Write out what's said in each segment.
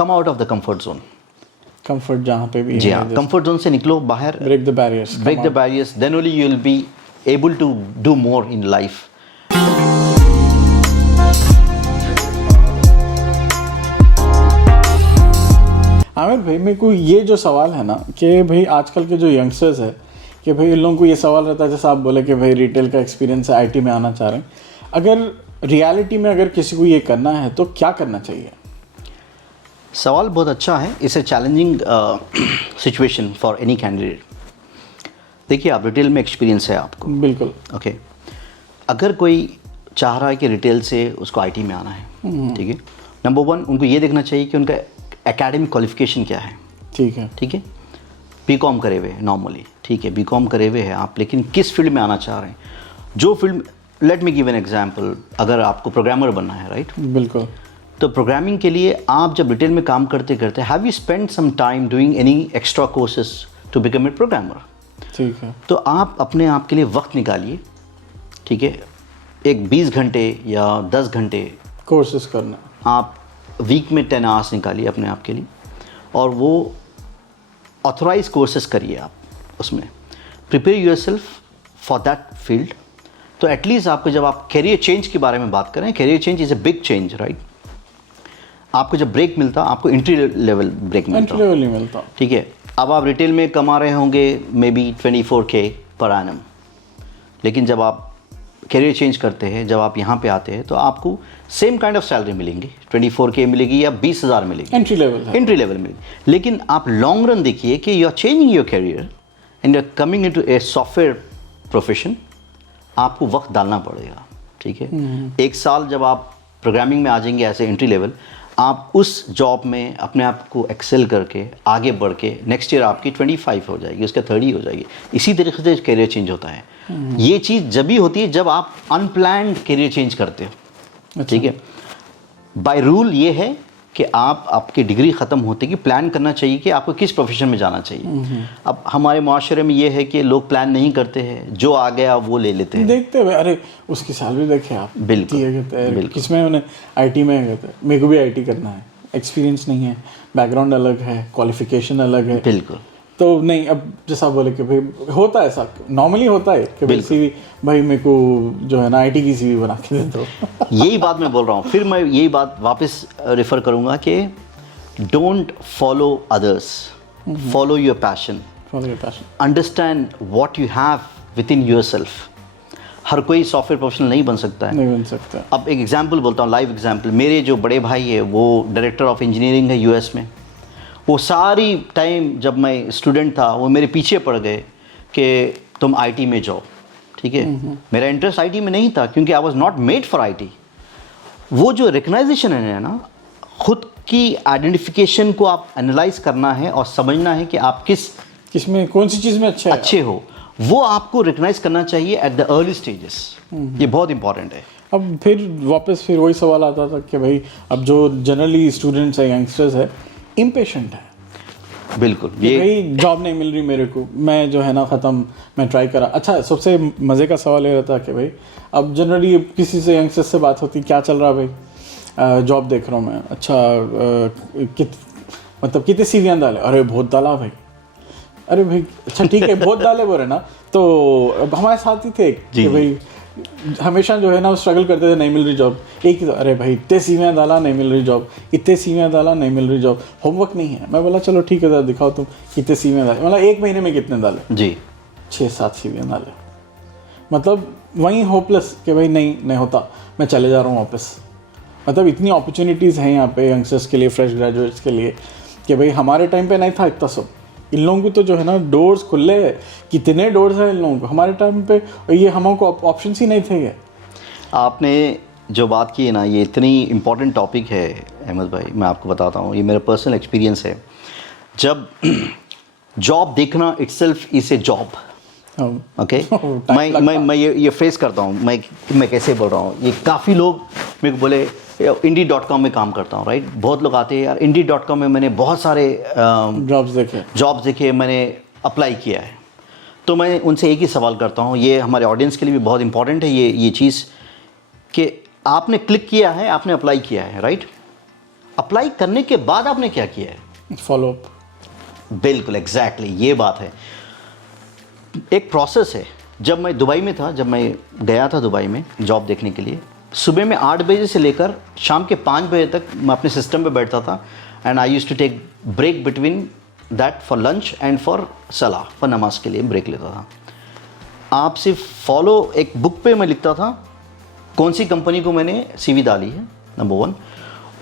Come out of the comfort zone. Comfort जहाँ पे भी जी हाँ, कंफर्ट जोन से निकलो बाहर, break the barriers, then only you will be able to do more in life. Aamir भाई, मेरे को ये जो सवाल है ना कि भाई आजकल के जो यंगस्टर्स है कि भाई इन लोगों को ये सवाल रहता है, जैसे आप बोले कि भाई रिटेल का एक्सपीरियंस है, आईटी में आना चाह रहे हैं, अगर रियलिटी में अगर किसी को ये करना है तो क्या करना चाहिए? सवाल बहुत अच्छा है। It's a challenging situation for any candidate. देखिए, आप रिटेल में एक्सपीरियंस है आपको, बिल्कुल, ओके। अगर कोई चाह रहा है कि रिटेल से उसको आईटी में आना है, ठीक है, नंबर 1 उनको ये देखना चाहिए कि उनका एकेडमिक क्वालिफिकेशन क्या है। ठीक है, ठीक है, बीकॉम करे हुए हैं नॉर्मली, ठीक है, बीकॉम करे हुए हैं आप, लेकिन किस फील्ड में आना चाह रहे हैं, जो field. Late me give an example, अगर आपको प्रोग्रामर बनना है, राइट, बिल्कुल, तो प्रोग्रामिंग के लिए आप जब रिटेल में काम करते करते have you spend some time doing any extra courses to become a programmer? ठीक है, तो आप अपने आप के लिए वक्त निकालिए, ठीक है, एक 20 घंटे या 10 घंटे कोर्सेज करना, आप वीक में 10 आवर्स निकालिए अपने आप के लिए, और वो ऑथराइज कोर्सेज करिए आप उसमें, prepare yourself for that field. तो एटलीस्ट आपको, जब आप कैरियर चेंज के बारे में बात करें, career change is a big change, right. आपको जब ब्रेक मिलता, आपको एंट्री लेवल ब्रेक मिलता, एंट्री लेवल नहीं मिलता, ठीक है। अब आप रिटेल में कमा रहे होंगे may be 24K per annum, लेकिन जब आप कैरियर चेंज करते हैं, जब आप यहाँ पे आते हैं, तो आपको सेम काइंड ऑफ सैलरी मिलेंगी, 24K मिलेगी या 20,000 मिलेगी, एंट्री लेवल मिलेगी। लेकिन आप लॉन्ग रन देखिए कि you are changing your career and you are coming into a software profession, आपको वक्त डालना पड़ेगा, ठीक है। 1 साल जब आप प्रोग्रामिंग में आ जाएंगे ऐसे एंट्री लेवल, आप उस जॉब में अपने आप को एक्सेल करके आगे बढ़ के नेक्स्ट ईयर आपकी 25 हो जाएगी, उसका 30 हो जाएगी। इसी तरीके से कैरियर चेंज होता है। ये चीज़ जब भी होती है जब आप अनप्लान्ड कैरियर चेंज करते हो, अच्छा। ठीक है। बाय रूल ये है कि आप, आपकी डिग्री ख़त्म होते कि प्लान करना चाहिए कि आपको किस प्रोफेशन में जाना चाहिए। अब हमारे माशरे में ये है कि लोग प्लान नहीं करते हैं, जो आ गया वो ले लेते हैं। देखते हुए, अरे उसकी सैलरी देखे आप, बिल्कुल, किसमें उन्हें आईटी में कहते हैं, मेरे को भी आईटी करना है, एक्सपीरियंस नहीं है, बैकग्राउंड अलग है, क्वालिफिकेशन अलग है, बिल्कुल। तो नहीं, अब जैसा बोले कि भाई होता है ऐसा, नॉर्मली होता है कि भाई सीवी, भाई मेरे को जो है ना आईटी की सीवी बना के दे दो। यही बात मैं बोल रहा हूँ, फिर मैं यही बात वापस रेफर करूँगा कि don't follow others, follow your passion, understand what you have within yourself. हर कोई सॉफ्टवेयर प्रोफेशनल नहीं बन सकता है, नहीं बन सकता। अब एक एग्जाम्पल बोलता हूँ, लाइव एग्जाम्पल। मेरे जो बड़े भाई है वो डायरेक्टर ऑफ इंजीनियरिंग है यूएस में। वो सारी टाइम जब मैं स्टूडेंट था वो मेरे पीछे पड़ गए कि तुम आईटी में जाओ, ठीक है। मेरा इंटरेस्ट आईटी में नहीं था क्योंकि I was not made for IT. वो जो रिकग्नाइजेशन है ना, खुद की आइडेंटिफिकेशन को आप एनालाइज करना है और समझना है कि आप किस में कौन सी चीज़ में अच्छे हो, वो आपको रिकग्नाइज करना चाहिए एट द अर्ली स्टेजेस। ये बहुत इंपॉर्टेंट है। अब फिर वापस फिर वही सवाल आता था कि भाई अब जो जनरली स्टूडेंट्स है, यंगस्टर्स है, इम्पेशेंट है, बिल्कुल, ये भाई जॉब नहीं मिल रही मेरे को, मैं जो है ना ख़त्म, मैं ट्राई करा। अच्छा, सबसे मज़े का सवाल ये रहता है कि भाई अब जनरली किसी से यंगस्टर्स से बात होती, क्या चल रहा है भाई, जॉब देख रहा हूँ मैं, अच्छा मतलब कितने सीवियाँ डाले, अरे बहुत डाला भाई, अरे भाई अच्छा ठीक है बहुत डाले बोले ना। तो हमारे साथ ही थे कि भाई हमेशा जो है ना वो स्ट्रगल करते थे, नहीं मिल रही जॉब, एक ही, अरे भाई इतने सीवियाँ डाला नहीं मिल रही जॉब, इतने सीवियाँ डाला नहीं मिल रही जॉब, होमवर्क नहीं है। मैं बोला चलो ठीक है दिखाओ तुम कितने सीवियाँ डाले, मतलब 1 महीने में कितने डाले जी, 6-7 सीवियाँ डाले। मतलब वहीं होपलेस कि भाई नहीं होता, मैं चले जा रहा हूँ वापस। मतलब इतनी अपॉर्चुनिटीज़ हैं यहाँ पे यंगस्टर्स के लिए, फ्रेश ग्रेजुएट्स के लिए, कि भाई हमारे टाइम पे नहीं था इतना सब। इन लोगों को तो जो है ना डोर्स खुले हैं, कितने डोर्स हैं इन लोगों को, हमारे टाइम पे ये हमको ऑप्शन ही नहीं थे। ये आपने जो बात की है ना, ये इतनी इम्पॉर्टेंट टॉपिक है अहमद भाई, मैं आपको बताता हूँ, ये मेरा पर्सनल एक्सपीरियंस है। जब जॉब देखना itself is a job, okay. मैं ये फेस करता हूँ, मैं कैसे बोल रहा हूँ, ये काफ़ी लोग मेरे को बोले Indeed.com में काम करता हूँ, राइट। बहुत लोग आते हैं यार, Indeed.com में मैंने बहुत सारे जॉब्स देखे, मैंने अप्लाई किया है। तो मैं उनसे एक ही सवाल करता हूँ, ये हमारे ऑडियंस के लिए भी बहुत इंपॉर्टेंट है ये चीज़, कि आपने क्लिक किया है, आपने अप्लाई किया है, राइट। अप्लाई करने के बाद आपने क्या किया है? Follow up. बिल्कुल एग्जैक्टली ये बात है, एक प्रोसेस है। जब मैं दुबई में था, जब मैं गया था दुबई में जॉब देखने के लिए, सुबह में 8 बजे से लेकर शाम के 5 बजे तक मैं अपने सिस्टम पे बैठता था, and I used to take break between that for lunch and for सलाह, फॉर नमाज के लिए ब्रेक लेता था। आप सिर्फ फॉलो, एक बुक पे मैं लिखता था कौन सी कंपनी को मैंने सीवी डाली है, नंबर 1।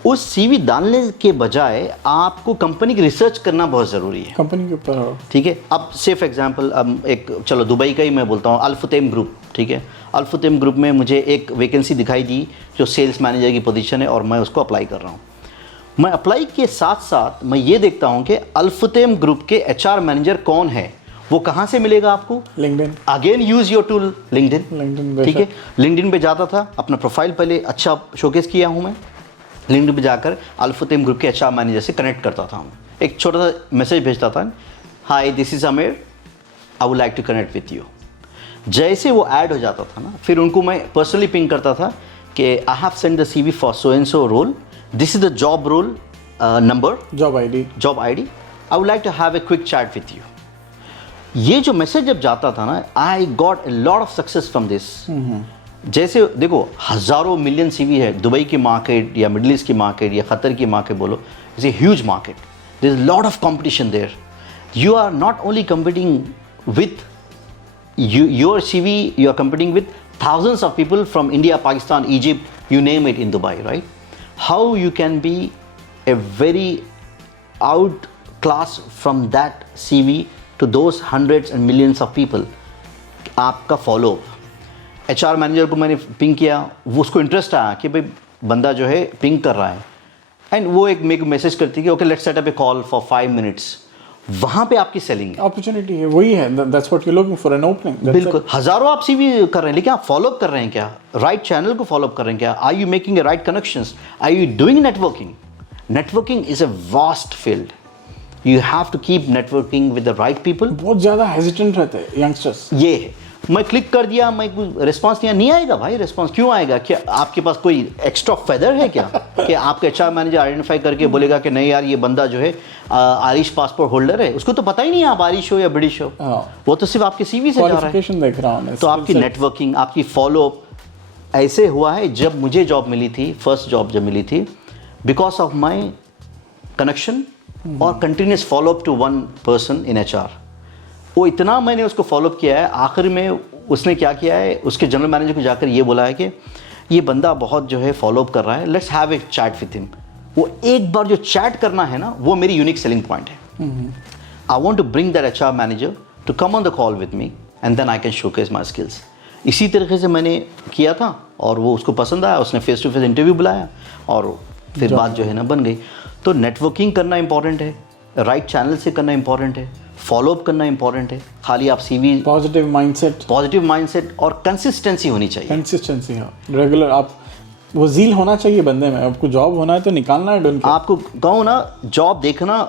उस सीवी डालने के बजाय आपको कंपनी की रिसर्च करना बहुत ज़रूरी है, कंपनी के ऊपर। ठीक है। अब से फॉर एग्जांपल, अब एक चलो दुबई का ही मैं बोलता हूँ, अल्फुतेम ग्रुप, ठीक है। अल्फुतेम ग्रुप में मुझे एक वैकेंसी दिखाई दी जो सेल्स मैनेजर की पोजीशन है, और मैं उसको अप्लाई कर रहा हूँ। मैं अप्लाई के साथ साथ मैं ये देखता हूँ कि अल्फुतेम ग्रुप के HR मैनेजर कौन है, वो कहाँ से मिलेगा आपको? LinkedIn. Again use your tool LinkedIn, ठीक है। लिंक्डइन पे जाता था, अपना प्रोफाइल पहले अच्छा शोकेस किया हूँ मैं, लिंक्डइन पे जाकर अल्फुतेम ग्रुप के HR मैनेजर से कनेक्ट करता था हूँ, एक छोटा सा मैसेज भेजता था, hi this is Aamir, I would like to connect with you. जैसे वो ऐड हो जाता था ना, फिर उनको मैं पर्सनली पिंग करता था कि I have send the CV for so and so role, this is the job role number, job ID, I would like to have a quick chat with you. ये जो मैसेज जब जाता था ना, I got a lot of success from this. जैसे देखो, हज़ारों million CV है, दुबई की मार्केट या मिडल ईस्ट की मार्केट या क़तर की मार्केट बोलो, it's a huge market, there is lot of competition there. You are not only competing with your CV, you are competing with thousands of people from India, Pakistan, Egypt, you name it, in Dubai, right? How you can be a very outclass from that CV to those hundreds and millions of people? आपका follow up. HR manager को मैंने ping किया, वो उसको interest आया कि भाई बंदा जो है पिंग कर रहा है, एंड वो एक मेरे को मैसेज करती है कि okay let's set up A call for 5 minutes. वहाँ पे आपकी सेलिंग है, अपॉर्चुनिटी है, वही है, that's what you looking for, an opening. बिल्कुल। हज़ारों आप CV कर रहे हैं, लेकिन आप फॉलोअप कर रहे हैं क्या? राइट चैनल को फॉलोअप कर रहे हैं क्या? Are you making a right connections? Are you doing networking? Networking is a vast field, you have to keep networking with the right people. बहुत ज़्यादा हेजिटेंट रहते हैं यंगस्टर्स। ये है, मैं क्लिक कर दिया, मैं कुछ रिस्पांस नहीं आएगा भाई। रिस्पांस क्यों आएगा? क्या आपके पास कोई एक्स्ट्रा फेदर है क्या कि आपका HR मैनेजर आइडेंटिफाई करके बोलेगा कि नहीं यार ये बंदा जो है आयरिश पासपोर्ट होल्डर है, उसको तो पता ही नहीं है आप आयरिश हो या ब्रिटिश हो, वो तो सिर्फ आपके CV से जा रहा है। देख रहा हूं। तो आपकी नेटवर्किंग, आपकी फॉलोअप ऐसे हुआ है। जब मुझे जॉब मिली थी, फर्स्ट जॉब जब मिली थी, बिकॉज ऑफ माई कनेक्शन और continuous follow up to one person in HR, वो इतना मैंने उसको फॉलोअप किया है, आखिर में उसने क्या किया है, उसके जनरल मैनेजर को जाकर ये बोला है कि ये बंदा बहुत जो है फॉलोअप कर रहा है, let's have a chat with him. वो एक बार जो चैट करना है ना, वो मेरी यूनिक सेलिंग पॉइंट है। I want to bring that HR manager to come on the call with me and then I can showcase my skills. इसी तरीके से मैंने किया था और वो उसको पसंद आया, उसने फेस टू फेस इंटरव्यू बुलाया और फिर बात जो है ना बन गई। तो नेटवर्किंग करना इंपॉर्टेंट है, राइट चैनल से करना इंपॉर्टेंट है, फॉलोअप करना इंपॉर्टेंट है। खाली आप CV, पॉजिटिव माइंडसेट और कंसिस्टेंसी होनी चाहिए। कंसिस्टेंसी, हाँ, रेगुलर। आप वो ज़ील होना चाहिए बंदे में। आपको जॉब होना है तो निकालना है ढूंढ के। आपको कहूँ ना, जॉब देखना,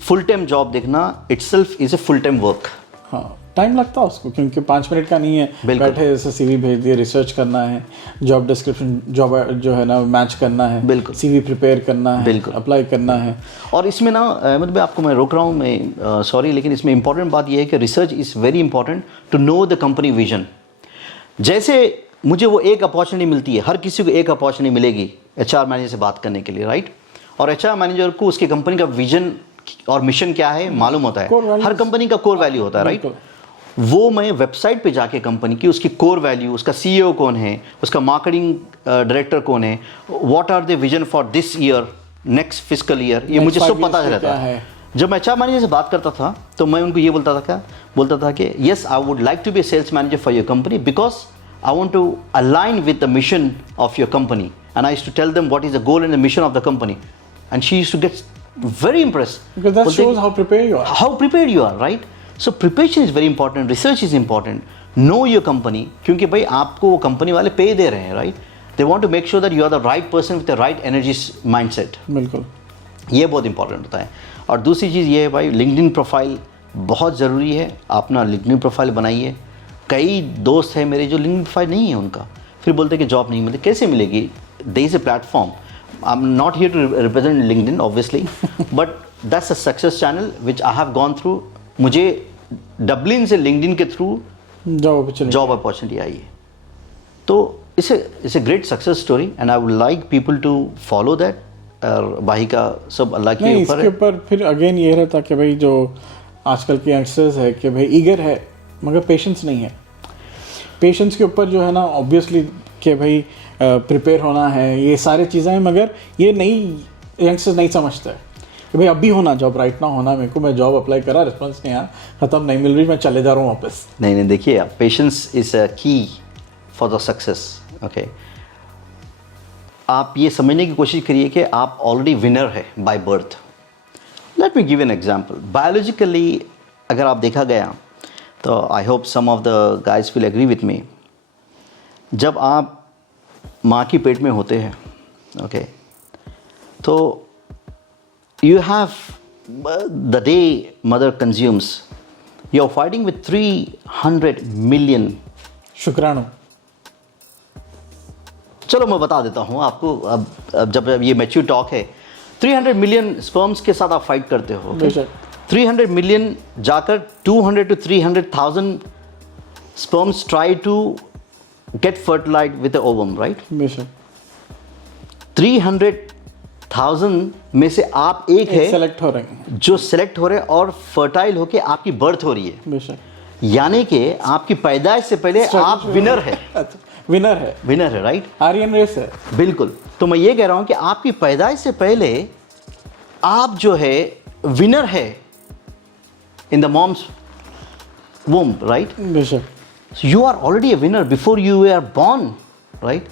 फुल टाइम जॉब देखना itself is a full time work. हाँ, टाइम लगता है उसको, क्योंकि 5 मिनट का नहीं है। बैठे जैसे CV भेज दिए, रिसर्च करना है, जॉब डिस्क्रिप्शन, जॉब जो है ना मैच करना है, बिल्कुल CV प्रिपेयर करना है, बिल्कुल अप्लाई करना है। और इसमें ना अहमद भाई, आपको मैं रोक रहा हूँ, मैं सॉरी, लेकिन इसमें इंपॉर्टेंट बात यह है कि research is very important to know the company vision. जैसे मुझे वो एक अपॉर्चुनिटी मिलती है, हर किसी को एक अपॉर्चुनिटी मिलेगी HR मैनेजर से बात करने के लिए, राइट? और HR मैनेजर को उसकी कंपनी का विजन और मिशन क्या है मालूम होता है। हर कंपनी का कोर वैल्यू होता है, राइट? वो मैं वेबसाइट पे जाके कंपनी की उसकी कोर वैल्यू, उसका CEO कौन है, उसका मार्केटिंग डायरेक्टर कौन है, what are the vision for this year, next fiscal year, ये मुझे सब पता रहता है। जब मैं HR मैनेजर से बात करता था तो मैं उनको ये बोलता था कि yes, I would like to be a sales manager for your company because I want to align with the mission of your company and I used to tell them what is the goal and the mission of the company and she used to get very impressed because that shows how prepared you are, right? So preparation is very important, research is important, know your company, क्योंकि भाई आपको वो company वाले पे दे रहे हैं, right? They want to make sure that you are the right person with the right energy mindset. बिल्कुल, ये बहुत इंपॉर्टेंट होता है। और दूसरी चीज़ ये है भाई, लिंक्डइन प्रोफाइल बहुत ज़रूरी है। अपना लिंक्डइन प्रोफाइल बनाइए। कई दोस्त हैं मेरे जो लिंक्डइन प्रोफाइल नहीं है उनका, फिर बोलते हैं कि जॉब नहीं मिलती। कैसे मिलेगी? There is a platform I'm not here to represent LinkedIn obviously, but that's a success channel which I have gone through. मुझे डबलिन से LinkedIn के थ्रू जॉब अपॉर्चुनिटी आई है, तो it's a great success story and I would like people to follow that. और भाई का सब अल्लाह के ऊपर है। इसके ऊपर फिर अगेन ये रहता कि भाई जो आजकल के यंगस्टर्स है कि भाई ईगर है मगर पेशेंस नहीं है। पेशेंस के ऊपर जो है ना ऑब्वियसली कि भाई प्रिपेयर होना है, ये सारी चीज़ें हैं, मगर ये नई यंगस्टर्स नहीं समझते कि भाई अभी होना जॉब, राइट ना होना। मेरे को मैं जॉब अप्लाई करा, रिस्पॉन्स नहीं आया, ख़त्म, नहीं मिल रही, मैं चले जा रहा हूँ वापस। नहीं देखिए, पेशेंस इज़ अ की फॉर द सक्सेस। ओके, आप ये समझने की कोशिश करिए कि आप ऑलरेडी विनर है by birth. Let me give an example. Biologically अगर आप देखा गया तो I hope some of the guys will agree with me, जब आप माँ की पेट में होते हैं, ओके, तो you have the day mother consumes, you are fighting with 300 million शुक्राणु। चलो मैं बता देता हूँ आपको, अब जब ये मैच्योर टॉक है, 300 मिलियन स्पर्म्स के साथ आप फाइट करते हो। 300 मिलियन जाकर 200 to 300,000 sperms try to get fertilized with the ovum, right? 300,000 में से आप एक है सेलेक्ट हो रहे हैं, जो सेलेक्ट हो रहे हैं और फर्टाइल होके आपकी बर्थ हो रही है। बेशक, यानी कि आपकी पैदाइश से पहले आप विनर है। विनर है, राइट? आर्यन रेस है, बिल्कुल। तो मैं ये कह रहा हूं कि आपकी पैदाइश से पहले आप जो है विनर है in the mom's womb, right? बेशक। You are already a winner before you are born, right?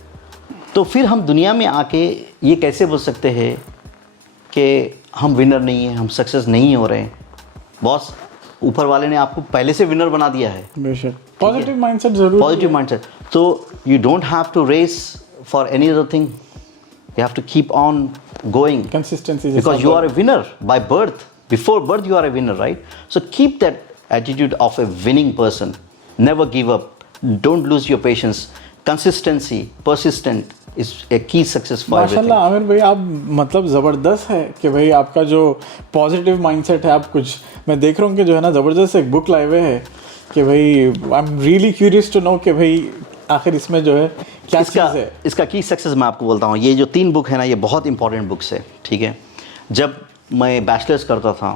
तो फिर हम दुनिया में आके ये कैसे बोल सकते हैं कि हम विनर नहीं हैं, हम सक्सेस नहीं हो रहे हैं? बॉस, ऊपर वाले ने आपको पहले से विनर बना दिया है। बेशक, पॉजिटिव माइंडसेट जरूर, पॉजिटिव माइंडसेट। तो you don't have to race for any other thing, you have to keep on going, consistency, because you are a winner by birth. Before birth you are a winner, right? So keep that attitude of a winning person. Never give up, don't lose your patience. Consistency, persistent is a key success for everything. माशाल्लाह आमिर भाई, आप मतलब ज़बरदस्त है कि भाई आपका जो पॉजिटिव माइंडसेट है, आप कुछ, मैं देख रहा हूँ कि जो है ना ज़बरदस्त एक बुक लाए हुए है कि भाई I am really curious to know कि भाई आखिर इसमें जो है क्या चीज़ है। इसका की सक्सेस मैं आपको बोलता हूँ। ये जो 3 बुक है ना, ये बहुत इंपॉर्टेंट बुक्स है, ठीक है? जब मैं बैचलर्स करता था,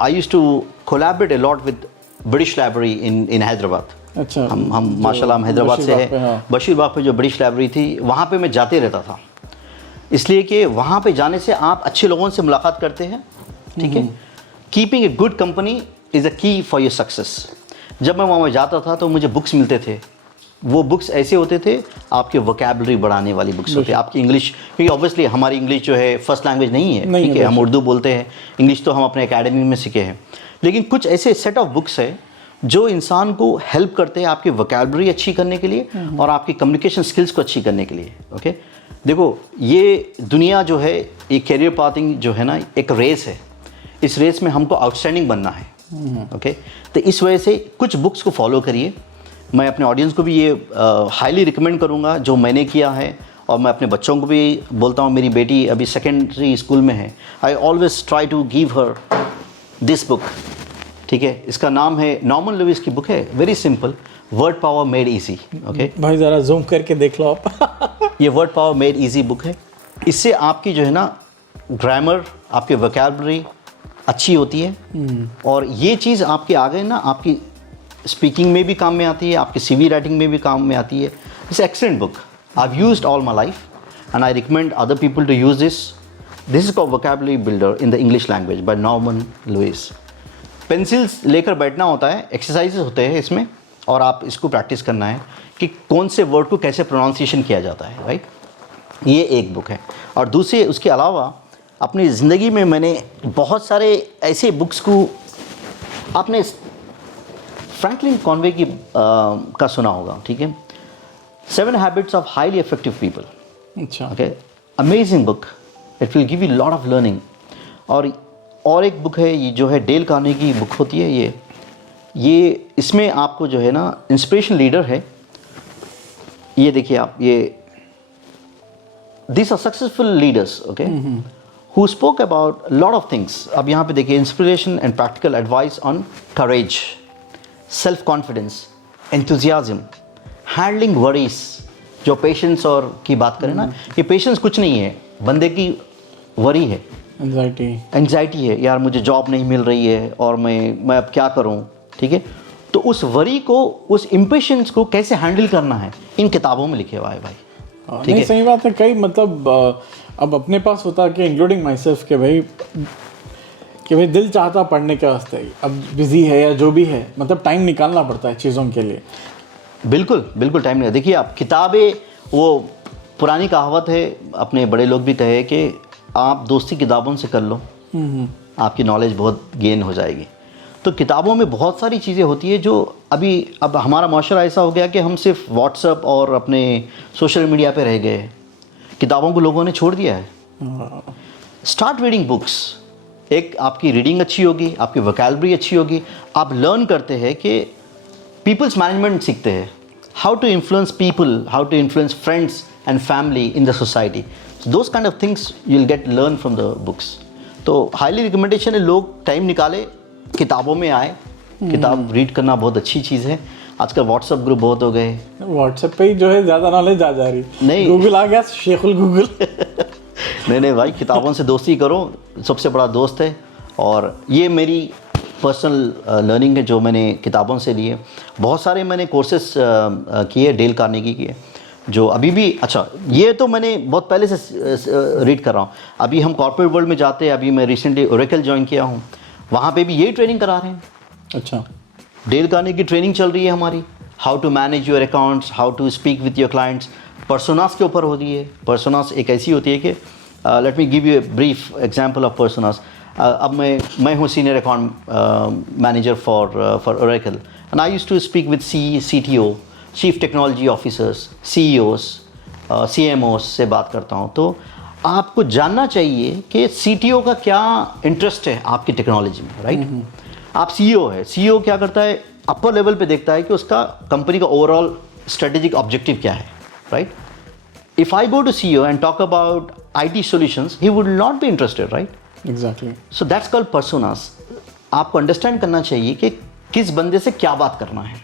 I used to collaborate a lot with British library in Hyderabad. अच्छा, हम माशाल्लाह हम हैदराबाद से हैं। हाँ। बशीरबाग पे जो ब्रिटिश लाइब्रेरी थी, वहाँ पे मैं जाते रहता था, इसलिए कि वहाँ पे जाने से आप अच्छे लोगों से मुलाकात करते हैं, ठीक है? Keeping a good company is a की फॉर योर सक्सेस। जब मैं वहाँ जाता था तो मुझे बुक्स मिलते थे, वो बुक्स ऐसे होते थे, आपके वोकैबुलरी बढ़ाने वाली बुक्स होती है, आपकी इंग्लिश, क्योंकि ऑब्वियसली हमारी इंग्लिश जो है फर्स्ट लैंग्वेज नहीं है, ठीक है? हम उर्दू बोलते हैं, इंग्लिश तो हम अपने एकेडमी में सीखे हैं, लेकिन कुछ ऐसे सेट ऑफ बुक्स है जो इंसान को हेल्प करते हैं आपकी वोकैबुलरी अच्छी करने के लिए और आपकी कम्युनिकेशन स्किल्स को अच्छी करने के लिए। ओके, देखो ये दुनिया जो है, ये कैरियर पाथिंग जो है ना, एक रेस है। इस रेस में हमको आउटस्टैंडिंग बनना है, ओके? तो इस वजह से कुछ बुक्स को फॉलो करिए। मैं अपने ऑडियंस को भी ये हाईली रिकमेंड करूँगा जो मैंने किया है, और मैं अपने बच्चों को भी बोलता हूँ। मेरी बेटी अभी सेकेंडरी स्कूल में है, I always try to give her this book, ठीक है? इसका नाम है, नॉर्मन लुइस की बुक है, very simple, word power made easy. Okay भाई ज़रा जूम करके देख लो आप। ये word power made easy book है। इससे आपकी जो है ना ग्रामर, आपकी वोकैबुलरी अच्छी होती है, और ये चीज़ आपके आगे ना आपकी स्पीकिंग में भी काम में आती है, आपकी CV राइटिंग में भी काम में आती है। It's excellent book, I have used all my life and I recommend other people to use this. This is called vocabulary builder in the English language by Norman Lewis. Pencils लेकर बैठना होता है, एक्सरसाइजेस होते हैं इसमें, और आप इसको प्रैक्टिस करना है कि कौन से वर्ड को कैसे प्रोनाउंसिएशन किया जाता है, राइट? ये एक बुक है। और दूसरे, उसके अलावा अपनी ज़िंदगी में मैंने बहुत सारे ऐसे बुक्स को, आपने फ्रैंकलिन कॉनवे की का सुना होगा, ठीक है? 7 habits of highly effective people. अच्छा, okay, amazing book, it will give you lot of learning. और एक बुक है, ये जो है डेल कार्नेगी की बुक होती है, ये इसमें आपको जो है ना इंस्पिरेशन लीडर है। ये देखिए आप, ये these are successful leaders, okay, who spoke about a lot of things. अब यहाँ पे देखिए, inspiration and practical advice on courage, self confidence, enthusiasm, handling worries. जो पेशेंस और की बात करें ना, ये पेशेंस कुछ नहीं है, बंदे की वरी है, एंग्जाइटी है, यार मुझे जॉब नहीं मिल रही है और मैं अब क्या करूं, ठीक है। तो उस वरी को, उस इम्पेशेंस को कैसे हैंडल करना है, इन किताबों में लिखे हुआ है भाई, ठीक है। सही बात है। कई मतलब अब अपने पास होता है कि इंक्लूडिंग माई सेल्फ कि भाई दिल चाहता पढ़ने के वास्ते, अब बिजी है या जो भी है, मतलब टाइम निकालना पड़ता है चीज़ों के लिए। बिल्कुल बिल्कुल टाइम नहीं। देखिए आप किताबें, वो पुरानी कहावत है, अपने बड़े लोग भी कहे कि आप दोस्ती किताबों से कर लो, आपकी नॉलेज बहुत गेन हो जाएगी। तो किताबों में बहुत सारी चीज़ें होती है जो अब हमारा माशरा ऐसा हो गया कि हम सिर्फ व्हाट्सएप और अपने सोशल मीडिया पे रह गए, किताबों को लोगों ने छोड़ दिया है। Start reading books. एक आपकी रीडिंग अच्छी होगी, आपकी वोकैबुलरी अच्छी होगी, आप लर्न करते हैं कि पीपल्स मैनेजमेंट सीखते हैं, how to influence people, how to influence friends and family in the society. Those kind of things you will get learn from the books. तो हाईली रिकमेंडेशन है, लोग टाइम निकाले, किताबों में आए, किताब रीड करना बहुत अच्छी चीज़ है। आजकल व्हाट्सएप ग्रुप बहुत हो गए, व्हाट्सएप पे ही जो है ज़्यादा नॉलेज आ जा रही, नहीं गूगल आ गया, शेखुल गूगल। नहीं भाई, किताबों से दोस्ती करो, सबसे बड़ा दोस्त है। और ये मेरी पर्सनल लर्निंग है जो मैंने किताबों से लिए। बहुत सारे मैंने कोर्सेस किए, डेल कार्नेगी किए, जो अभी भी, अच्छा ये तो मैंने बहुत पहले से रीड कर रहा हूँ। अभी हम कॉर्पोरेट वर्ल्ड में जाते हैं, अभी मैं रिसेंटली ओरेकल ज्वाइन किया हूँ, वहाँ पे भी यही ट्रेनिंग करा रहे हैं। अच्छा, डेल कार्नेगी की ट्रेनिंग चल रही है हमारी, how to manage your accounts, how to speak with your clients. Personas के ऊपर होती है। पर्सोनास एक ऐसी होती है कि let me give you a brief example of personas. अब मैं हूँ senior account manager for Oracle, and I used to speak with CTO, chief technology officers, CEOs, CMOs से बात करता हूँ। तो आपको जानना चाहिए कि CTO का क्या इंटरेस्ट है आपकी टेक्नोलॉजी में, राइट। आप CEO है, CEO क्या करता है, अपर लेवल पे देखता है कि उसका कंपनी का ओवरऑल स्ट्रेटेजिक ऑब्जेक्टिव क्या है, राइट। इफ आई गो टू CEO एंड टॉक अबाउट IT solutions, he would not be interested, right? Exactly. So that's called personas. आपको अंडरस्टैंड करना चाहिए कि किस बंदे से क्या बात करना है।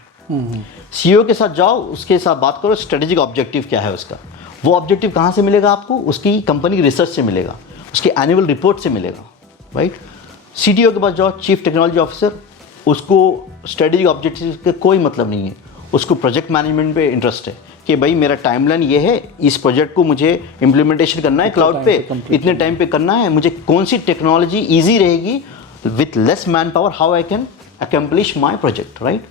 CEO के साथ जाओ, उसके साथ बात करो, स्ट्रेटेजिक ऑब्जेक्टिव क्या है उसका। वो ऑब्जेक्टिव कहाँ से मिलेगा आपको? उसकी कंपनी की रिसर्च से मिलेगा, उसके एनुअल रिपोर्ट से मिलेगा, राइट। CTO के पास जाओ, चीफ टेक्नोलॉजी ऑफिसर, उसको स्ट्रेटेजिक ऑब्जेक्टिव के कोई मतलब नहीं है, उसको प्रोजेक्ट मैनेजमेंट पे इंटरेस्ट है कि भाई मेरा टाइमलाइन ये है, इस प्रोजेक्ट को मुझे इम्प्लीमेंटेशन करना है क्लाउड पे, इतने टाइम पे करना है, मुझे कौन सी टेक्नोलॉजी ईजी रहेगी with less manpower, how I can accomplish my project, right.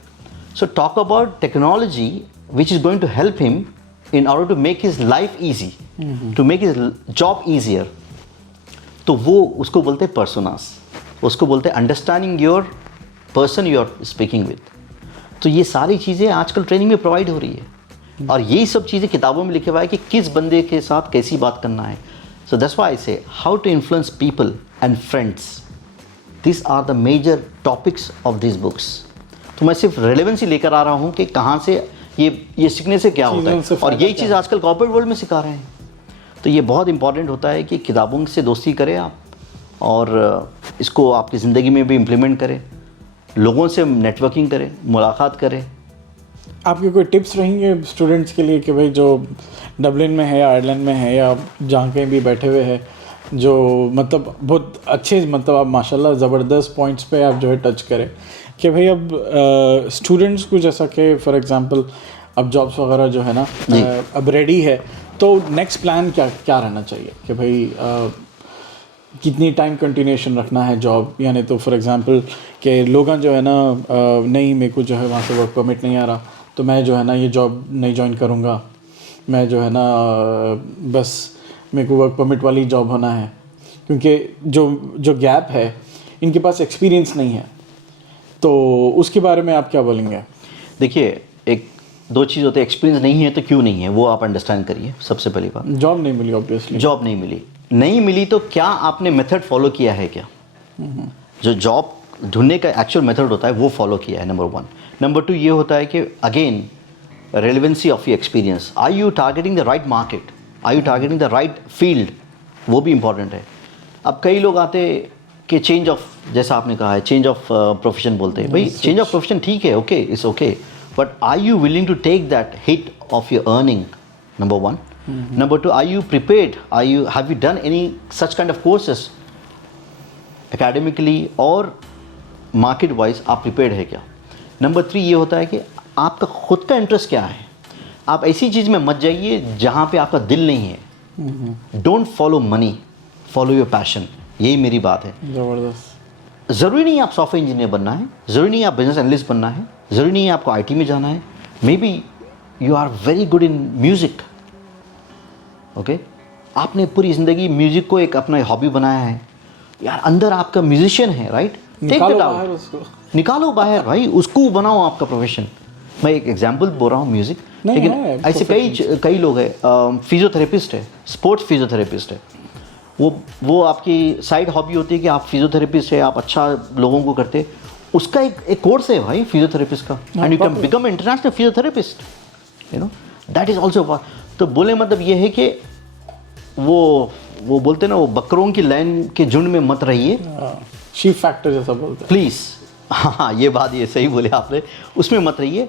So talk about technology which is going to help him in order to make his life easy, to make his job easier. तो वो उसको बोलते हैं personas, उसको बोलते हैं understanding your person you are speaking with. तो ये सारी चीज़ें आजकल ट्रेनिंग में प्रोवाइड हो रही है, और यही सब चीज़ें किताबों में लिखे हुआ है कि किस बंदे के साथ कैसी बात करना है। So that's why I say how to influence people and friends, this are the major topics of this books. तो मैं सिर्फ रेलेवेंसी लेकर आ रहा हूँ कि कहाँ से ये सीखने से क्या होता है, और यही चीज़ आजकल कॉर्पोरेट वर्ल्ड में सिखा रहे हैं। तो ये बहुत इंपॉर्टेंट होता है कि किताबों से दोस्ती करें आप, और इसको आपकी ज़िंदगी में भी इम्प्लीमेंट करें, लोगों से नेटवर्किंग करें, मुलाकात करें। आपके कोई टिप्स रहेंगे स्टूडेंट्स के लिए कि भाई जो डबलिन में है या आयरलैंड में है या जहाँ कहीं भी बैठे हुए हैं, जो मतलब बहुत अच्छे, मतलब आप माशाल्लाह ज़बरदस्त पॉइंट्स पे आप जो है टच करें कि भाई अब स्टूडेंट्स को, जैसा कि फॉर एग्जांपल अब जॉब्स वगैरह जो है ना अब रेडी है, तो नेक्स्ट प्लान क्या रहना चाहिए कि भाई कितनी टाइम कंटिन्यूशन रखना है जॉब, यानी तो फॉर एग्जांपल कि लोग जो है ना नहीं, मेरे को जो है वहाँ से वर्क परमिट नहीं आ रहा, तो मैं जो है ना ये जॉब नहीं ज्वाइन करूँगा, मैं जो है ना बस मेरे को वर्क परमिट वाली जॉब होना है, क्योंकि जो गैप है, इनके पास एक्सपीरियंस नहीं है। तो उसके बारे में आप क्या बोलेंगे? देखिए, एक दो चीज़ होते हैं, एक्सपीरियंस नहीं है तो क्यों नहीं है वो आप अंडरस्टैंड करिए। सबसे पहली बात, जॉब नहीं मिली, ऑब्वियसली जॉब नहीं मिली तो क्या आपने मेथड फॉलो किया है क्या? जो जॉब ढूंढने का एक्चुअल मेथड होता है वो फॉलो किया है, नंबर 1। नंबर 2 ये होता है कि again relevancy of your experience, are you targeting the right market are you targeting the right field, वो भी इंपॉर्टेंट है। अब कई लोग आते कि चेंज ऑफ, जैसा आपने कहा है चेंज ऑफ प्रोफेशन बोलते हैं, भाई चेंज ऑफ प्रोफेशन ठीक है, okay it's okay, but are you willing to take that hit of your earning, number one. Number two, are you prepared, have you done any such kind of courses academically और market wise, आप prepared है क्या। Number three ये होता है कि आपका खुद का इंटरेस्ट क्या है। आप ऐसी चीज़ में मत जाइए जहाँ पे आपका दिल नहीं है। Don't follow money, follow your passion, यही मेरी बात है। ज़बरदस्त। ज़रूरी नहीं है आप सॉफ्टवेयर इंजीनियर बनना है, ज़रूरी नहीं है आप बिजनेस एनालिस्ट बनना है, ज़रूरी नहीं है आपको आईटी में जाना है। Maybe you are very good in music, okay, आपने पूरी ज़िंदगी म्यूज़िक को एक अपना हॉबी बनाया है, यार अंदर आपका म्यूजिशियन है, राइट, निकालो बाहर उसको, निकालो बाहर भाई, उसको बनाओ आपका प्रोफेशन। मैं एक एग्जांपल बोल रहा हूँ म्यूज़िक, लेकिन ऐसे कई लोग हैं, फिजियोथेरेपिस्ट है, स्पोर्ट्स फिजियोथेरेपिस्ट है, वो आपकी साइड हॉबी होती है कि आप फिजियोथेरेपिस्ट है, आप अच्छा लोगों को करते, उसका एक कोर्स है भाई फिजियोथेरेपिस्ट का, and you can become international physiotherapist, you know, that is also. तो बोले मतलब ये है कि वो बोलते हैं ना, वो बकरों की लाइन के झुंड में मत रहिए, शीप फैक्टर जैसा बोलते हैं, प्लीज़। हाँ, ये बात ये सही बोले आपने, उसमें मत रहिए।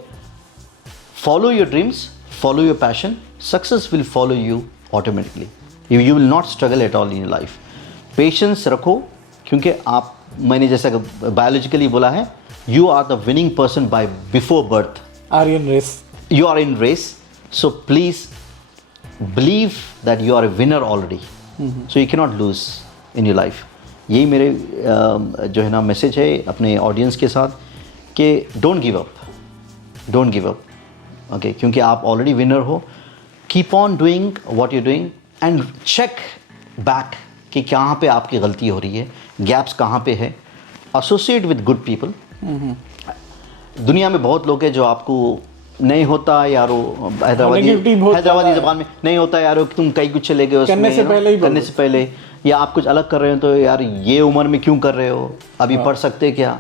Follow your dreams, follow your passion, success will follow you automatically, you will not struggle at all in your life. Patience रखो, क्योंकि आप, मैंने जैसा बायोलॉजिकली बोला है, you are the winning person by before birth, are in race, you are in race, so please believe that you are a winner already, so you cannot lose in your life। यही मेरे जो है ना message है अपने audience के साथ कि don't give up, don't give up, okay, क्योंकि आप ऑलरेडी विनर हो। Keep on doing what you doing and check back कि कहाँ पे आपकी गलती हो रही है, गैप्स कहाँ पे है। Associate with good people. दुनिया में बहुत लोग हैं जो आपको नहीं होता यार, वो हैदराबादी ज़बान में नहीं होता यार, तुम कहीं कुछ चले गए करने से पहले या आप कुछ अलग कर रहे हो तो यार ये उम्र में क्यों कर रहे हो, अभी पढ़ सकते क्या।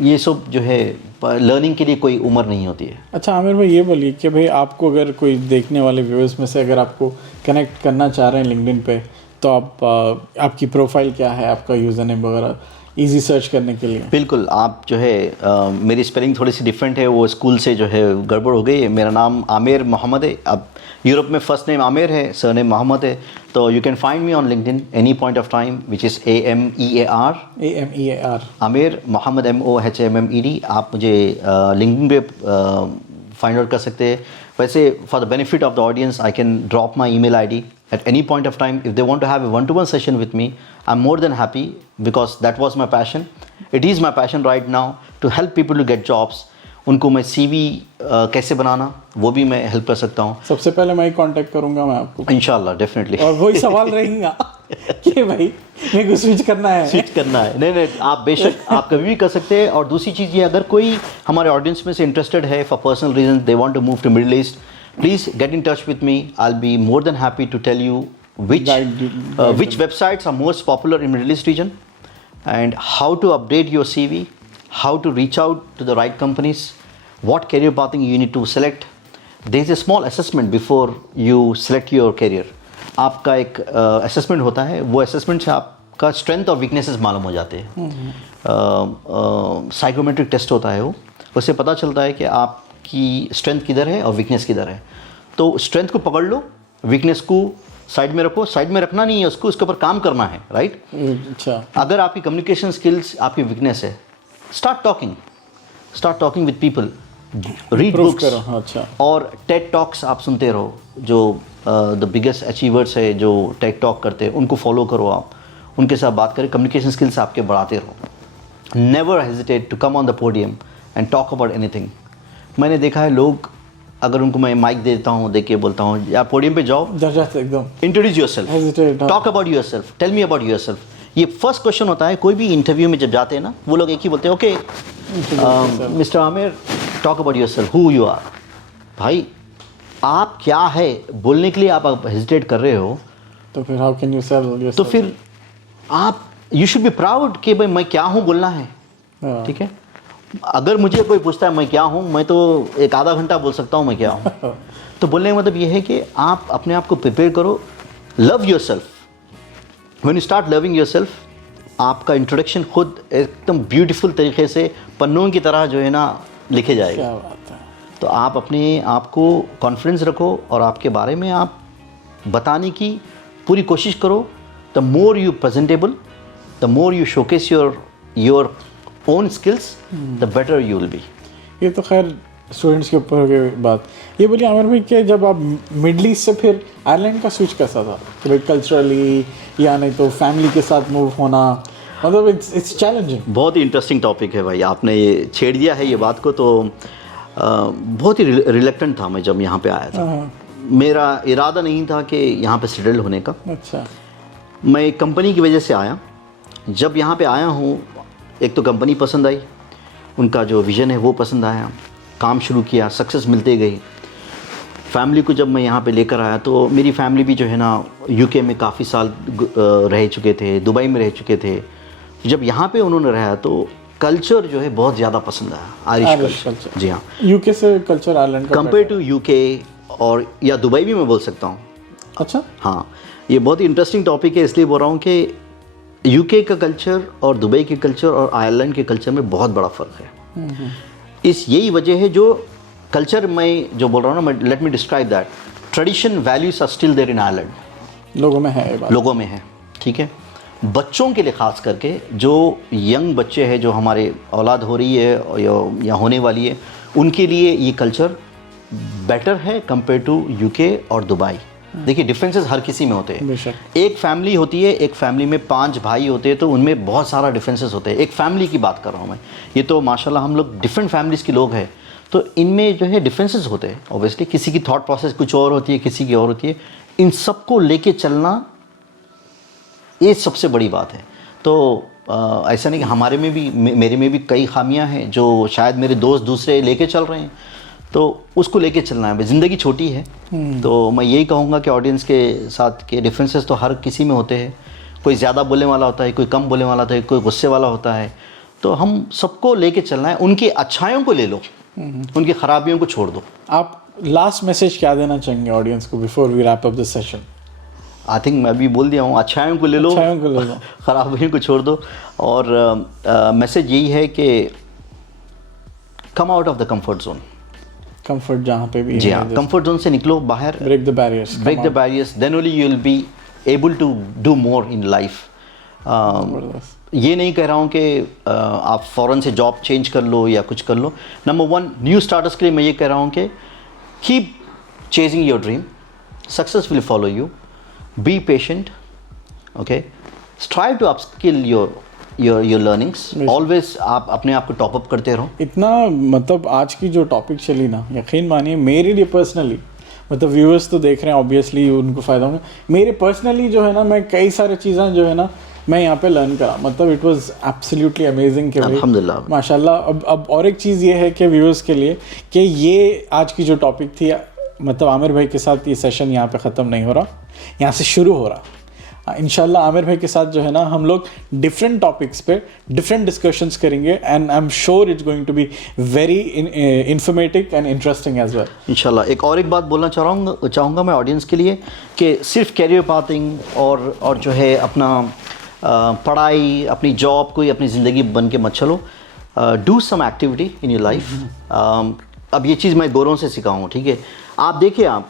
ये सब जो है लर्निंग के लिए कोई उम्र नहीं होती है। अच्छा आमिर भाई, ये बोलिए कि भाई आपको अगर कोई देखने वाले व्यूअर्स में से अगर आपको कनेक्ट करना चाह रहे हैं लिंक्डइन पे, तो आप आपकी प्रोफाइल क्या है, आपका यूज़र नेम वगैरह इजी सर्च करने के लिए? बिल्कुल, आप जो है मेरी स्पेलिंग थोड़ी सी डिफरेंट है, वो स्कूल से जो है गड़बड़ हो गई है। मेरा नाम आमिर मोहम्मद है। अब यूरोप में फर्स्ट नेम आमिर है, सरनेम मोहम्मद है, तो you can find me on LinkedIn any point of time, which is AMEAR Aamir Mohammed MOHMMED। आप मुझे लिंक्डइन पे फाइंड आउट कर सकते हैं। वैसे for the benefit of the audience, I can drop my email ID at any point of time. If they want to have a one-to-one session with me, I'm more than happy, because that was my passion. It is my passion right now to help people to get jobs. उनको मैं CV कैसे बनाना वो भी मैं help कर सकता हूँ। सबसे पहले मैं ही कांटेक्ट करूँगा मैं आपको, इंशाल्लाह, डेफिनेटली। और वही सवाल रहेगा कि भाई मेरे को स्विच करना है, स्विच करना है। नहीं, आप बेशक आप कभी भी कर सकते हैं। और दूसरी चीज़ ये, अगर कोई हमारे ऑडियंस में से इंटरेस्टेड है for personal reason, they want to move to middle east, please get in touch with me. I'll be more than happy to tell you which websites are most popular in Middle East region, and how to update your CV, how to reach out to the right companies, what career pathing you need to select. There is a small assessment before you select your career. आपका एक assessment होता है, वो assessment से आपका strength और weaknesses मालूम हो जाते हैं। साइकोमेट्रिक टेस्ट होता है वो, उससे पता चलता है कि आप की स्ट्रेंथ किधर है और वीकनेस किधर है। तो स्ट्रेंथ को पकड़ लो, वीकनेस को साइड में रखो। साइड में रखना नहीं है उसको, उसके ऊपर काम करना है, राइट। अच्छा, अगर आपकी कम्युनिकेशन स्किल्स आपकी वीकनेस है, start talking with people, read books. अच्छा, और टेड टॉक्स आप सुनते रहो, जो द बिगेस्ट अचीवर्स है जो टेड टॉक करते हैं, उनको फॉलो करो, आप उनके साथ बात करें, कम्युनिकेशन स्किल्स आपके बढ़ाते रहो। Never hesitate to come on the podium and talk about anything. मैंने देखा है लोग, अगर उनको मैं माइक देता हूँ, देख के बोलता हूँ या पोडियम पे जाओ, एकदम introduce yourself, talk about yourself, tell me about yourself. ये फर्स्ट क्वेश्चन होता है कोई भी इंटरव्यू में जब जाते हैं ना, वो लोग एक ही बोलते हैं, okay mister Aamir, talk about yourself, who you are. भाई आप क्या है बोलने के लिए आप हेजिटेट कर रहे हो, तो फिर how can you cell yourself? तो फिर आप यू शुड बी प्राउड कि भाई मैं क्या हूँ बोलना है, ठीक है। अगर मुझे कोई पूछता है मैं क्या हूँ, मैं तो एक आधा घंटा बोल सकता हूँ मैं क्या हूँ। तो बोलने का मतलब ये है कि आप अपने आप को प्रिपेयर करो, love your self. When you start loving your self, आपका इंट्रोडक्शन खुद एकदम ब्यूटीफुल तरीके से पन्नों की तरह जो है ना लिखे जाएगा। क्या बात है। तो आप अपने आप को कॉन्फिडेंस रखो और आपके बारे में आप बताने की पूरी कोशिश करो। The more you presentable, the more you showcase your own skills, the better you will B. ये तो खैर स्टूडेंट्स के ऊपर की बात। ये बोलिए आमिर भाई कि जब आप मिडल ईस्ट से फिर आयरलैंड का स्विच कैसा था, कि भाई कल्चरली या नहीं तो फैमिली के साथ मूव होना, मतलब इट्स चैलेंजिंग। बहुत ही इंटरेस्टिंग टॉपिक है भाई, आपने ये छेड़ दिया है ये बात को। तो बहुत ही रिलेक्टेंट था मैं जब यहाँ पे आया था। मेरा इरादा नहीं था कि यहाँ पे सेटल होने का। अच्छा। मैं एक कंपनी की वजह से आया। जब यहाँ पे आया हूँ, एक तो कंपनी पसंद आई, उनका जो विज़न है वो पसंद आया, काम शुरू किया, सक्सेस मिलते गई। फैमिली को जब मैं यहाँ पे लेकर आया तो मेरी फैमिली भी जो है ना यूके में काफ़ी साल रह चुके थे, दुबई में रह चुके थे। जब यहाँ पे उन्होंने रहा तो कल्चर जो है बहुत ज़्यादा पसंद आया, आयरिश कल्चर। जी हाँ, यूके से कल्चर आयरलैंड का कंपेयर टू यूके और या दुबई भी मैं बोल सकता हूँ। अच्छा। हाँ, ये बहुत ही इंटरेस्टिंग टॉपिक है, इसलिए बोल रहा हूँ कि यूके का कल्चर और दुबई के कल्चर और आयरलैंड के कल्चर में बहुत बड़ा फ़र्क है। इस यही वजह है जो कल्चर मैं जो बोल रहा हूँ ना, let me describe that, tradition values are still there in Ireland. लोगों में है ये बात। लोगों में है, ठीक है। बच्चों के लिए ख़ास करके जो यंग बच्चे हैं, जो हमारे औलाद हो रही है या होने वाली है, उनके लिए ये कल्चर बेटर है कंपेयर टू यूके और दुबई। देखिए डिफरेंसेस हर किसी में होते हैं। एक फैमिली होती है, एक फैमिली में 5 भाई होते हैं तो उनमें बहुत सारा डिफरेंसेस होते हैं। एक फैमिली की बात कर रहा हूँ मैं, ये तो माशाल्लाह हम लोग डिफरेंट फैमिलीज़ के लोग हैं, तो इनमें जो है डिफरेंसेस होते हैं। ऑब्वियसली किसी की थॉट प्रोसेस कुछ और होती है, किसी की और होती है। इन सबको लेके चलना ये सबसे बड़ी बात है। तो ऐसा नहीं कि हमारे में भी, मेरे में भी कई खामियां हैं जो शायद मेरे दोस्त दूसरे लेके चल रहे हैं, तो उसको लेके चलना है। ज़िंदगी छोटी है, तो मैं यही कहूँगा कि ऑडियंस के साथ के डिफरेंसेस तो हर किसी में होते हैं। कोई ज़्यादा बोलने वाला होता है, कोई कम बोलने वाला होता है, कोई गुस्से वाला होता है। तो हम सबको लेके चलना है। उनकी अच्छाइयों को ले लो, उनकी खराबियों को छोड़ दो। आप लास्ट मैसेज क्या देना चाहेंगे ऑडियंस को before we wrap up this session? I think मैं अभी बोल दिया हूँ, अच्छाइयों को ले लो, खराबियों को छोड़ दो। और मैसेज यही है कि come out of the comfort zone. Comfort जहाँ पे भी जी हाँ, कंफर्ट जोन से निकलो बाहर, break the barriers, then only you will be able to do more in life. ये नहीं कह रहा हूँ कि आप फ़ौरन से जॉब चेंज कर लो या कुछ कर लो। नंबर 1 न्यू स्टार्टर्स के लिए मैं ये कह रहा हूँ कि keep chasing your dream, success will follow you, be patient, okay, strive to upskill your learnings, always आप अपने आप को टॉप अप करते रहो। इतना मतलब आज की जो टॉपिक चली ना, यकीन मानिए मेरे लिए पर्सनली, मतलब व्यूअर्स तो देख रहे हैं ऑब्वियसली उनको फ़ायदा होगा, मेरे पर्सनली जो है ना, मैं कई सारी चीज़ें जो है ना मैं यहाँ पे लर्न करा। मतलब इट वाज एब्सोल्युटली अमेजिंग कि अल्हम्दुलिल्लाह माशाल्लाह। अब और एक चीज़ ये है कि व्यूअर्स के लिए कि ये आज की जो टॉपिक थी, मतलब आमिर भाई के साथ ये सेशन यहाँ पे ख़त्म नहीं हो रहा, यहाँ से शुरू हो रहा। इंशाल्लाह आमिर भाई के साथ जो है ना हम लोग डिफरेंट टॉपिक्स पे डिफरेंट डिस्कशंस करेंगे, and I am sure it's going to be very informative and interesting as well. इंशाल्लाह। एक बात बोलना चाहूँगा मैं ऑडियंस के लिए कि सिर्फ कैरियर पाथिंग और जो है अपना पढ़ाई, अपनी जॉब, कोई अपनी ज़िंदगी बन के मत चलो। Do some activity in your life. अब ये चीज़ मैं गोरों से सीखा हूँ, ठीक है। आप देखिए, आप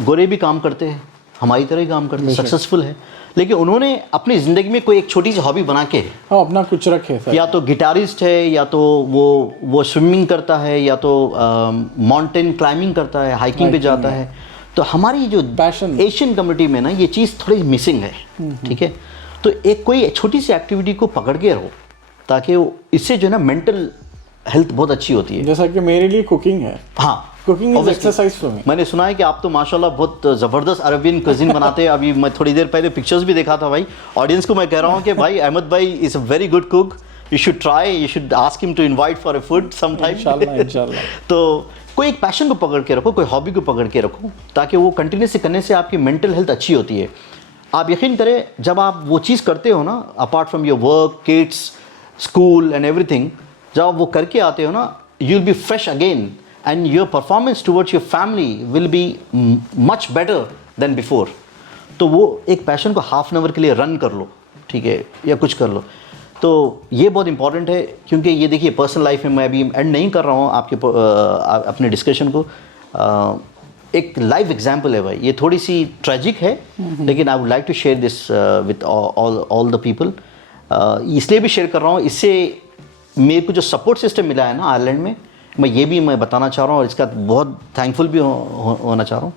गोरे भी काम करते हैं, हमारी तरह ही काम करते हैं, सक्सेसफुल है, लेकिन उन्होंने अपनी ज़िंदगी में कोई एक छोटी सी हॉबी बना के अपना कुछ रखे। या तो गिटारिस्ट है, या तो वो स्विमिंग करता है, या तो माउंटेन क्लाइंबिंग करता है, हाइकिंग पे जाता है। तो हमारी जो पैशन एशियन कम्युनिटी में ना ये चीज़ थोड़ी मिसिंग है, ठीक है। तो एक कोई छोटी सी एक्टिविटी को पकड़ के रहो, ताकि इससे जो है ना मेंटल हेल्थ बहुत अच्छी होती है। जैसा कि मेरे लिए कुकिंग है। हाँ, cooking is exercise for me. मैंने सुना है कि आप तो माशाल्लाह बहुत ज़बरदस्त अरबियन कुजीन बनाते हैं। अभी मैं थोड़ी देर पहले पिक्चर्स भी देखा था भाई। ऑडियंस को मैं कह रहा हूँ कि भाई अहमद भाई is a very good cook, you should try, you should ask him to invite for a food some time. इंशाल्लाह। तो कोई एक पैशन को पकड़ के रखो, कोई हॉबी को पकड़ के रखो, ताकि वो कंटिन्यूसली करने से आपकी मेंटल हेल्थ अच्छी होती है। आप यकीन करें, जब आप वो चीज़ करते हो ना, apart from your work, kids, school and everything, जब आप वो करके आते हो ना, you will B fresh again and your performance towards your family will be much better than before. तो वो एक पैशन को हाफ एन आवर के लिए रन कर लो, ठीक है, या कुछ कर लो, तो ये बहुत इंपॉर्टेंट है। क्योंकि ये देखिए पर्सनल लाइफ में मैं अभी एंड नहीं कर रहा हूँ आपके अपने डिस्कशन को, एक लाइव एग्जाम्पल है भाई, ये थोड़ी सी ट्रेजिक है, लेकिन I would like to share this with all the people. इसलिए भी शेयर कर रहा हूँ, इससे मेरे को जो सपोर्ट सिस्टम मिला है ना आयरलैंड में, मैं ये भी मैं बताना चाह रहा हूँ और इसका बहुत थैंकफुल भी होना चाह रहा हूँ।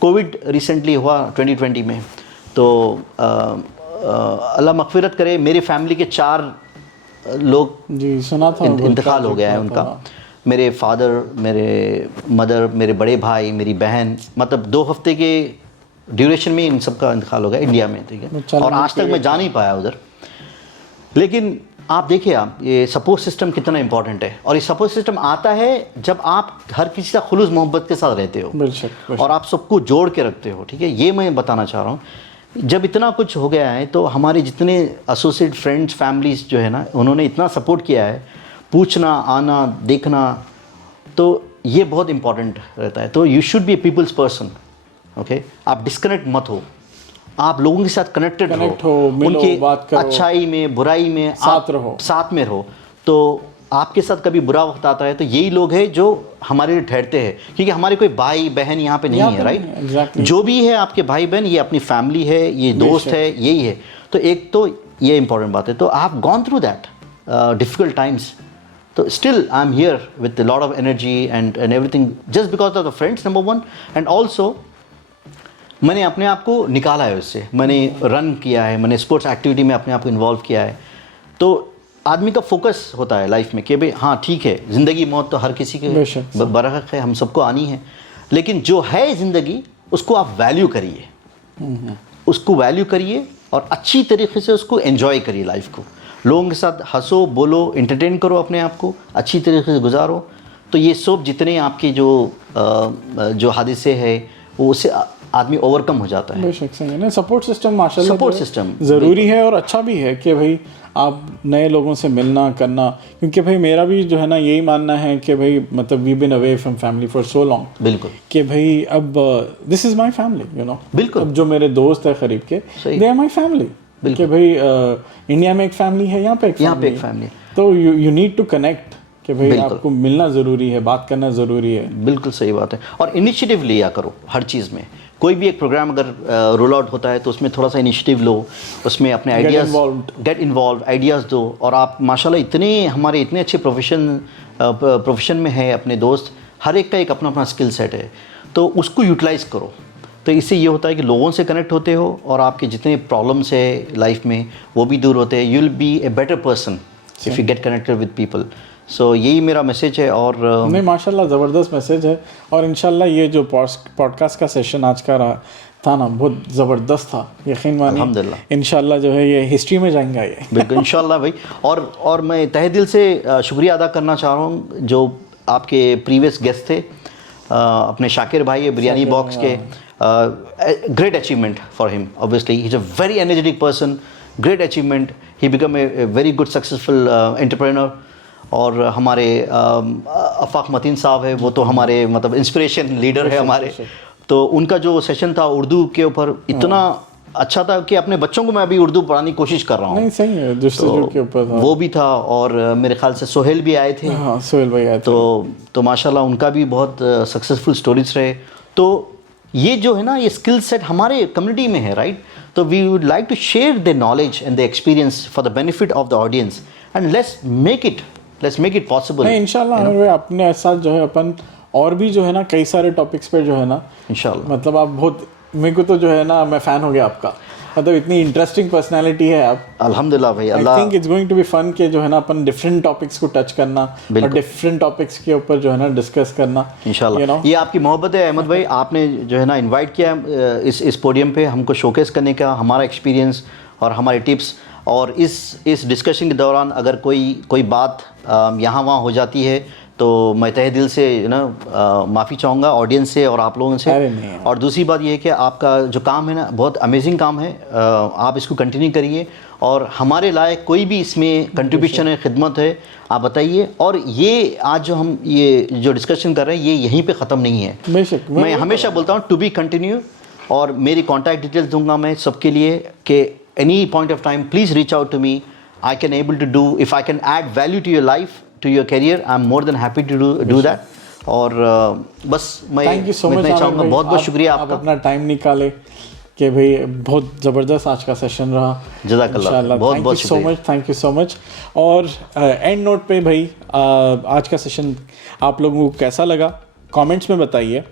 कोविड रिसेंटली हुआ 2020 में, तो अल्लाह मग़फ़िरत करे, मेरे फैमिली के 4 लोग जी सुना था इंतकाल हो गया है उनका। मेरे फादर, मेरे मदर, मेरे बड़े भाई, मेरी बहन, मतलब 2 हफ्ते के ड्यूरेशन में इन सब का इंतकाल हो गया इंडिया में, ठीक है। और आज तक मैं जा नहीं पाया उधर। लेकिन आप देखिए, आप ये सपोर्ट सिस्टम कितना इंपॉर्टेंट है, और ये सपोर्ट सिस्टम आता है जब आप हर किसी का खुलूस मोहब्बत के साथ रहते हो और आप सबको जोड़ के रखते हो, ठीक है। ये मैं बताना चाह रहा हूँ। जब इतना कुछ हो गया है तो हमारे जितने एसोसिएट फ्रेंड्स फैमिलीज जो है ना, उन्होंने इतना सपोर्ट किया है, पूछना, आना, देखना, तो ये बहुत इंपॉर्टेंट रहता है। तो you should be a people's person, okay. आप डिस्कनेक्ट मत हो, आप लोगों के साथ कनेक्टेड हो, उनकी अच्छाई में बुराई में साथ में रहो। तो आपके साथ कभी बुरा वक्त आता है तो यही लोग हैं जो हमारे लिए ठहरते हैं, क्योंकि हमारे कोई भाई बहन यहाँ पे नहीं है, राइट। जो भी है आपके भाई बहन, ये अपनी फैमिली है, ये दोस्त है, यही है। तो एक तो ये इंपॉर्टेंट बात है। तो I have gone through that difficult times, तो still I am here with a lot of energy and everything, just because of the friends, number 1, and also मैंने अपने आप को निकाला है उससे, मैंने रन किया है, मैंने स्पोर्ट्स एक्टिविटी में अपने आप को इन्वॉल्व किया है। तो आदमी का फोकस होता है लाइफ में कि भाई हाँ ठीक है, ज़िंदगी मौत तो हर किसी के बरहक है, हम सबको आनी है, लेकिन जो है ज़िंदगी उसको आप वैल्यू करिए, उसको वैल्यू करिए और अच्छी तरीके से उसको एंजॉय करिए लाइफ को। लोगों के साथ हंसो, बोलो, एंटरटेन करो अपने आप को, अच्छी तरीके से गुजारो। तो ये सब जितने आपके जो हादिसे हैं वो उससे आदमी ओवरकम हो जाता है। बेशक सही है ना। सपोर्ट सिस्टम माशाल्लाह सपोर्ट सिस्टम ज़रूरी है और अच्छा भी है कि भाई आप नए लोगों से मिलना करना, क्योंकि भाई मेरा भी जो है ना यही मानना है कि भाई मतलब we been away from family for so long, बिल्कुल, कि भाई अब this is my family, you know. बिल्कुल, अब जो मेरे दोस्त है करीब के, दे आर माय फैमिली। कि भाई इंडिया में एक फैमिली है, यहाँ पे एक फैमिली है, तो यू नीड टू कनेक्ट, कि भाई आपको मिलना ज़रूरी है, बात करना ज़रूरी है। बिल्कुल सही बात है। और इनिशिएटिव लिया करो हर चीज़ में। कोई भी एक प्रोग्राम अगर रोल आउट होता है तो उसमें थोड़ा सा इनिशिएटिव लो, उसमें अपने आइडियाज़ गेट इन्वॉल्व, आइडियाज़ दो। और आप माशाल्लाह हमारे इतने अच्छे प्रोफेशन में है अपने दोस्त, हर एक का एक अपना अपना स्किल सेट है, तो उसको यूटिलाइज़ करो। तो इससे ये होता है कि लोगों से कनेक्ट होते हो और आपके जितने प्रॉब्लम्स है लाइफ में वो भी दूर होते हैं। You will be a better person if you get connected with people. So यही मेरा मैसेज है। और नहीं माशाल्लाह ज़बरदस्त मैसेज है। और इंशाल्लाह ये जो पॉडकास्ट का सेशन आज का रहा था ना, बहुत ज़बरदस्त था, यकीन मानिए। अल्हम्दुलिल्लाह इंशाल्लाह जो है ये हिस्ट्री में जाएंगा ये। बिल्कुल इंशाल्लाह भाई। और मैं तहे दिल से शुक्रिया अदा करना चाह रहा हूँ जो आपके प्रीवियस गेस्ट थे, अपने शाकिर भाई बिरयानी बॉक्स के। Great achievement for him, obviously he is a very energetic person, great achievement, he become a very good successful entrepreneur. और हमारे अफाक मतीन साहब है, वो तो हमारे मतलब इंस्पिरेशन लीडर है हमारे। तो उनका जो सेशन था उर्दू के ऊपर इतना अच्छा था कि अपने बच्चों को मैं अभी उर्दू पढ़ाने की कोशिश कर रहा हूँ। नहीं सही है, दूसरे के ऊपर था वो भी था। और मेरे ख्याल से सोहेल भी आए थे। हाँ सोहेल भाई आए थे। तो माशाल्लाह उनका भी बहुत सक्सेसफुल स्टोरीज रहे। तो ये जो है ना, ये स्किल सेट हमारे कम्युनिटी में है, राइट। तो we would like to share the knowledge and the experience for the benefit of the audience and let's make it possible. नहीं इंशाल्लाह अपने साथ जो है अपन और भी जो है ना कई सारे टॉपिक्स पे जो है ना इंशाल्लाह, मतलब आप बहुत, मेरे को तो जो है ना मैं फ़ैन हो गया आपका, मतलब इतनी इंटरेस्टिंग पर्सनालिटी है आप। अल्हम्दुलिल्लाह भाई, I think it's going to be fun के जो है ना अपन डिफरेंट टॉपिक्स को टच करना और डिफरेंट टॉपिक्स के ऊपर जो है ना डिस्कस करना इंशाल्लाह। ये आपकी मोहब्बत है अहमद भाई, आपने जो है ना इनवाइट किया इस पोडियम पे हमको शोकेस करने का, हमारा एक्सपीरियंस और हमारे टिप्स। और इस डिस्कशन के दौरान अगर कोई बात यहाँ वहाँ हो जाती है तो मैं तहे दिल से ना माफ़ी चाहूँगा ऑडियंस से और आप लोगों से। और दूसरी बात ये है कि आपका जो काम है ना बहुत अमेजिंग काम है, आप इसको कंटिन्यू करिए और हमारे लायक कोई भी इसमें कंट्रीब्यूशन है, खिदमत है, आप बताइए। और ये आज जो हम ये जो डिस्कशन कर रहे हैं ये यहीं पे ख़त्म नहीं है। बेशक मैं हमेशा बोलता हूँ टू बी कंटिन्यू, और मेरी कॉन्टैक्ट डिटेल्स दूंगा मैं सबके लिए कि any point of time please reach out to me. I can able to do, if I can add value to your life, to your career, I am more than happy to do that. और बस मैं thank you so much, चाहूँगा, बहुत बहुत शुक्रिया आप आपका। अपना टाइम निकाले कि भाई बहुत ज़बरदस्त आज का सेशन रहा। जज़ाकल्लाह, बहुत बहुत शुक्रिया। Thank you so much. और एंड नोट पे भाई आज का सेशन आप लोगों को कैसा लगा कमेंट्स में बताइए।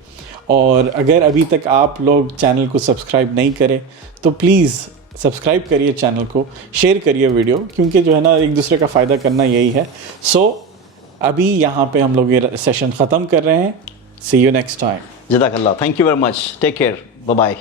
और अगर अभी तक आप लोग चैनल को सब्सक्राइब नहीं करें तो प्लीज़ सब्सक्राइब करिए चैनल को, शेयर करिए वीडियो, क्योंकि जो है ना एक दूसरे का फ़ायदा करना यही है। सो अभी यहाँ पे हम लोग ये सेशन ख़त्म कर रहे हैं। See you next time. जज़ाकल्लाह, thank you very much, take care, bye bye.